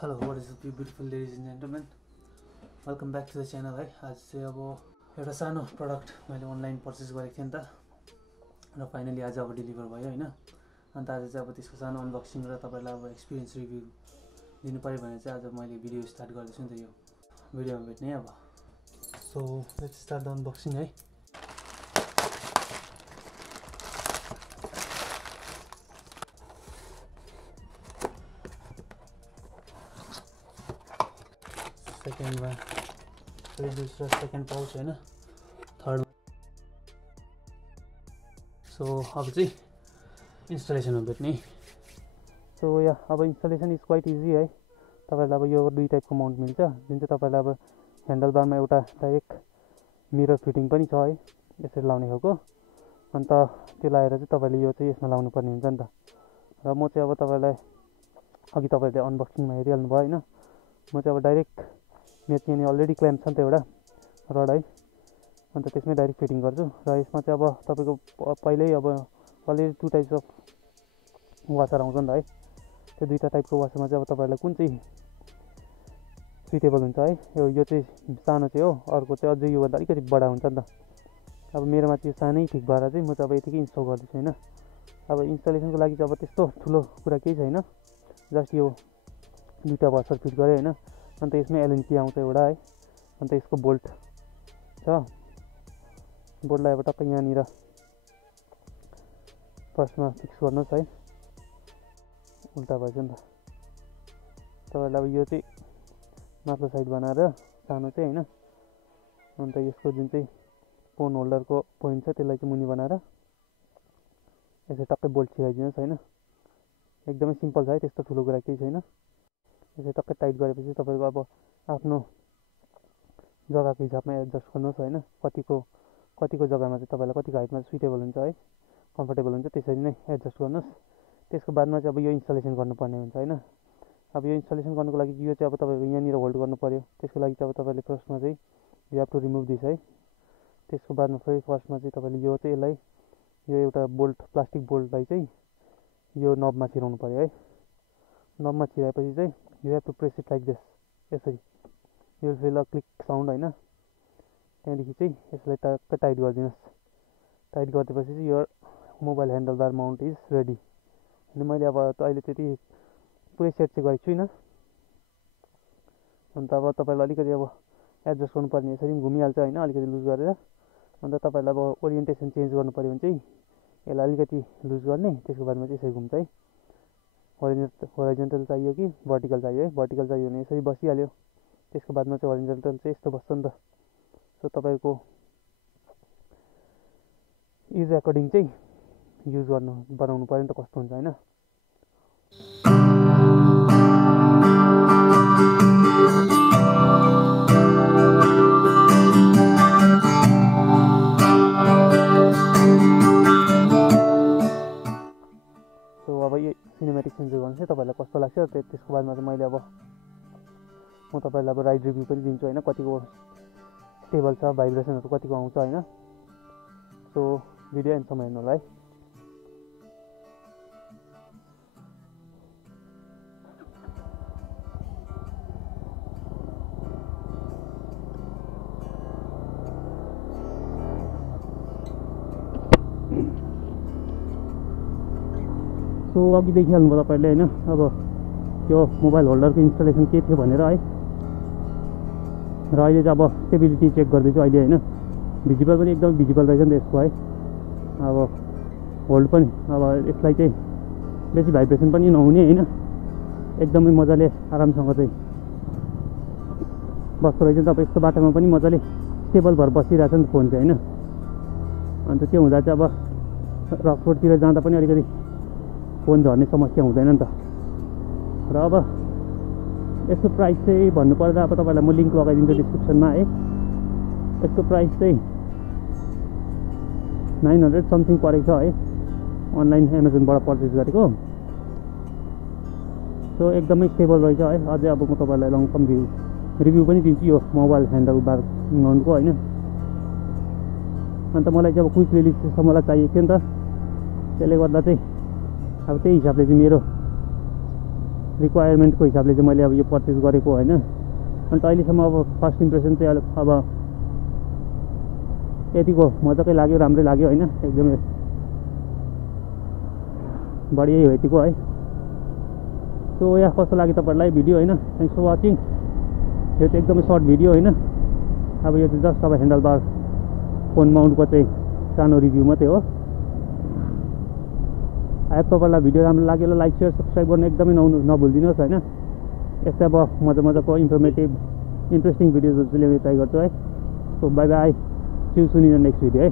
Hello, what is up, you beautiful ladies and gentlemen? Welcome back to the channel. है आज चाहिँ अब एउटा सानो प्रडक्ट मैले अनलाइन पर्चेस गरेको थिएँ नि त र फाइनली आज अब डेलिभर भयो हैन। अन्त आज चाहिँ अब त्यसको सानो अनबक्सिङ र तपाईहरुलाई अब एक्सपिरियन्स रिभ्यू दिनु पर्यो भने चाहिँ आज मैले भिडियो स्टार्ट गर्दैछु नि त। यो भिडियोमा भेट्ने अब so let's start the unboxing है। सेकेन्ड वन फिर दूसरा सेकेन्ड पाउच है ना, थर्ड। सो अब चाहिँ इन्स्टलेसनमा भेट्ने। सो या अब इन्स्टलेसन इज क्वाइट इजी है। तपाईहरुलाई अब यो दुई टाइपको माउन्ट मिल्छ, जुन चाहिँ तपाईहरुलाई अब ह्यान्डल बारमा एउटा डाइरेक्ट मिरर फिटिङ पनि छ है, यसरी लाउने खालको। अन्त त्यो लाएर चाहिँ तपाईले यो चाहिँ यसमा लाउनु पर्ने हुन्छ नि त। र म चाहिँ अब तपाईलाई अघि तपाईले अनबक्सिङमा हेरिहाल्नु भयो हैन, म चाहिँ अब डाइरेक्ट मेरो चाहिँ यहाँनिर अलरेडी क्ल्याम्प छ नि त एउटा रड है, अन्त त्यसमै डाइरेक्ट फिटिङ गर्छु। र यसमा चाहिँ अब तपाईको पहिल्यै अब already two types of washer आउँछ नि त है। त्यो दुईटा टाइपको वासरमा चाहिँ अब तपाईहरुलाई कुन चाहिँ सुइटेबल हुन्छ है। यो चाहिँ सानो चाहिँ हो, अर्को चाहिँ अझै योभन्दा अलिकति बडा हुन्छ नि त। अब मेरोमा चाहिँ सानै ठिक भएर चाहिँ म चाहिँ अब यतिकै इन्स्टल गर्दैछु हैन। अब इन्स्टलेसनको लागि चाहिँ अब त्यस्तो ठुलो कुरा केही छैन, जस्ट यो दुईटा वासर फिट गरे हैन। अन्त यसमै एलएन की आउँछ एउटा है। अन्त यसको बोल्ट छ, बोल्टलाई अब टक्कै यहाँनिर फर्स्टमा फिक्स गर्नुहोस् है। उल्टा भएछ नि त। तपाईहरुलाई अब यो चाहिँ माथिल्लो साइड बनाएर सानो चाहिँ हैन। अन्त यसको जुन चाहिँ फोन होल्डरको पोइन्ट छ त्यसलाई चाहिँ मुनि बनाएर यसरी टक्कै बोल्ट छिराइदिनुहोस् हैन। एकदमै सिम्पल छ है, त्यस्तो ठुलो कुरा केही छैन। यसरी टक्कै टाइट गरेपछि तपाईको अब आफ्नो जग्गाको हिसाबमा एडजस्ट गर्नुहोस् हैन। कतिको जग्गामा चाहिँ तपाईलाई कतिको हाइटमा सुइटेबल हुन्छ है, कम्फर्टेबल हुन्छ, त्यसरी नै एडजस्ट गर्नुहोस्। त्यसको बादमा चाहिँ अब यो इन्स्टलेसन गर्नुपर्ने हुन्छ हैन। अब यो इन्स्टलेसन गर्नुको लागि यो चाहिँ अब तपाईको यहाँनिर होल्ड गर्नु पर्यो। त्यसको लागि चाहिँ अब तपाईले फर्स्टमा चाहिँ you have to remove this है। त्यसको बादमा फेरि फर्स्टमा चाहिँ तपाईले यो चाहिँ यसलाई यो एउटा बोल्ट प्लास्टिक बोल्टलाई चाहिँ यो नबमा छिराउनु पर्यो है। नबमा छिराएपछि चाहिँ you have to press it like this, यसरी यो फिल अ क्लिक साउन्ड हैन। त्यहाँदेखि चाहिँ यसलाई टक्क टाइट गरिदिनुहोस्। टाइट गरिदिएपछि चाहिँ यो mobile handle bar Mount is ready. अनि मैले अब अहिले त्यति पुरै सेट चाहिँ गरेको छुइनँ। अन्त अब तपाईलाई अलिकति अब एडजस्ट गर्नुपर्ने, यसरी पनि घुमिहाल्छ हैन, अलिकति लुज गरेर। अन्त तपाईलाई अब ओरिएन्टेसन चेन्ज गर्नु पर्यो भने चाहिँ यसलाई अलिकति लुज गर्ने, त्यसको बादमा चाहिँ यसरी घुम्छ है। होरिजन्टल चाहियो कि भर्टिकल चाहियो है। भर्टिकल चाहियो भने यसरी बसिहाल्यो, त्यसको बादमा चाहिँ होरिजन्टल चाहिँ यस्तो बस्छ नि त। सो तपाईको युज अकर्डिङ चाहिँ युज बनाउनु पर्यो नि त, कस्तो हुन्छ हैन। सो अब यो सिनेमेटिक सेन्स गर्नु चाहिँ तपाईलाई कस्तो लाग्छ। त्यसको बादमा चाहिँ मैले अब म तपाईलाई अब राइड रिभ्यू पनि दिन्छु हैन, कतिको स्टेबल छ, भाइब्रेसनहरु कतिको आउँछ हैन। सो भिडियो एन्डसम्म हेर्नु होला है। सो अघि देखिहाल्नुभयो तपाईले हैन। अब त्यो मोबाइल होल्डरको इन्स्टलेसन के थियो भनेर है। र अहिले चाहिँ अब स्टेबिलिटी चेक गर्दैछु अहिले हैन। भिजिबल पनि एकदम भिजिबल रहेछ नि त यसको है। अब होल्ड पनि अब यसलाई चाहिँ बेसी भाइब्रेसन पनि नहुने हैन, एकदमै मजाले आरामसँग चाहिँ बस्दो रहेछ नि त। अब यस्तो बाटोमा पनि मजाले स्टेबल भएर बसिरहेछ नि त फोन चाहिँ हैन। अन्त त्यो हुँदा चाहिँ अब रफ रोडतिर जाँदा पनि अलिकति फोन झर्ने समस्या हुँदैन नि त। र अब यसको प्राइस चाहिँ भन्नुपर्दा अब तपाईँलाई म लिङ्क लगाइदिन्छु डिस्क्रिप्सनमा है। यसको प्राइस चाहिँ 900 समथिङ परेको छ है, अनलाइन एमाजोनबाट पर्चेस गरेको। सो एकदमै स्टेबल रहेछ है। अझै अब म तपाईँलाई लङ टर्म रिभ्यू पनि दिन्छु यो मोबाइल ह्यान्डल बार माउन्टको होइन। अन्त मलाई चाहिँ अब क्विक रिलिज चाहिँ मलाई चाहिएको थियो नि त, त्यसले गर्दा चाहिँ अब त्यही हिसाबले चाहिँ मेरो रिक्वायरमेन्टको हिसाबले चाहिँ मैले अब यो पर्चेस गरेको होइन। अन्त अहिलेसम्म अब फर्स्ट इम्प्रेसन चाहिँ अब यतिको मजाकै लाग्यो, राम्रै लाग्यो होइन, एकदमै बढियै हो यतिको है। सो यहाँ कस्तो लाग्यो तपाईँहरूलाई भिडियो होइन, थ्याङ्क्स फर वाचिङ। यो चाहिँ एकदमै सर्ट भिडियो होइन, अब यो चाहिँ जस्ट अब ह्यान्डल बार फोन माउन्टको चाहिँ सानो रिभ्यू मात्रै हो। आयो तपाईँलाई भिडियो राम्रो लाग्यो ल लाइक सेयर सब्सक्राइब गर्न एकदमै नभुलिदिनुहोस् होइन। यस्तै अब मजाको इन्फर्मेटिभ इन्ट्रेस्टिङ भिडियोजहरू चाहिँ ल्याउने ट्राई गर्छु है। So bye bye, see you soon in the next video है।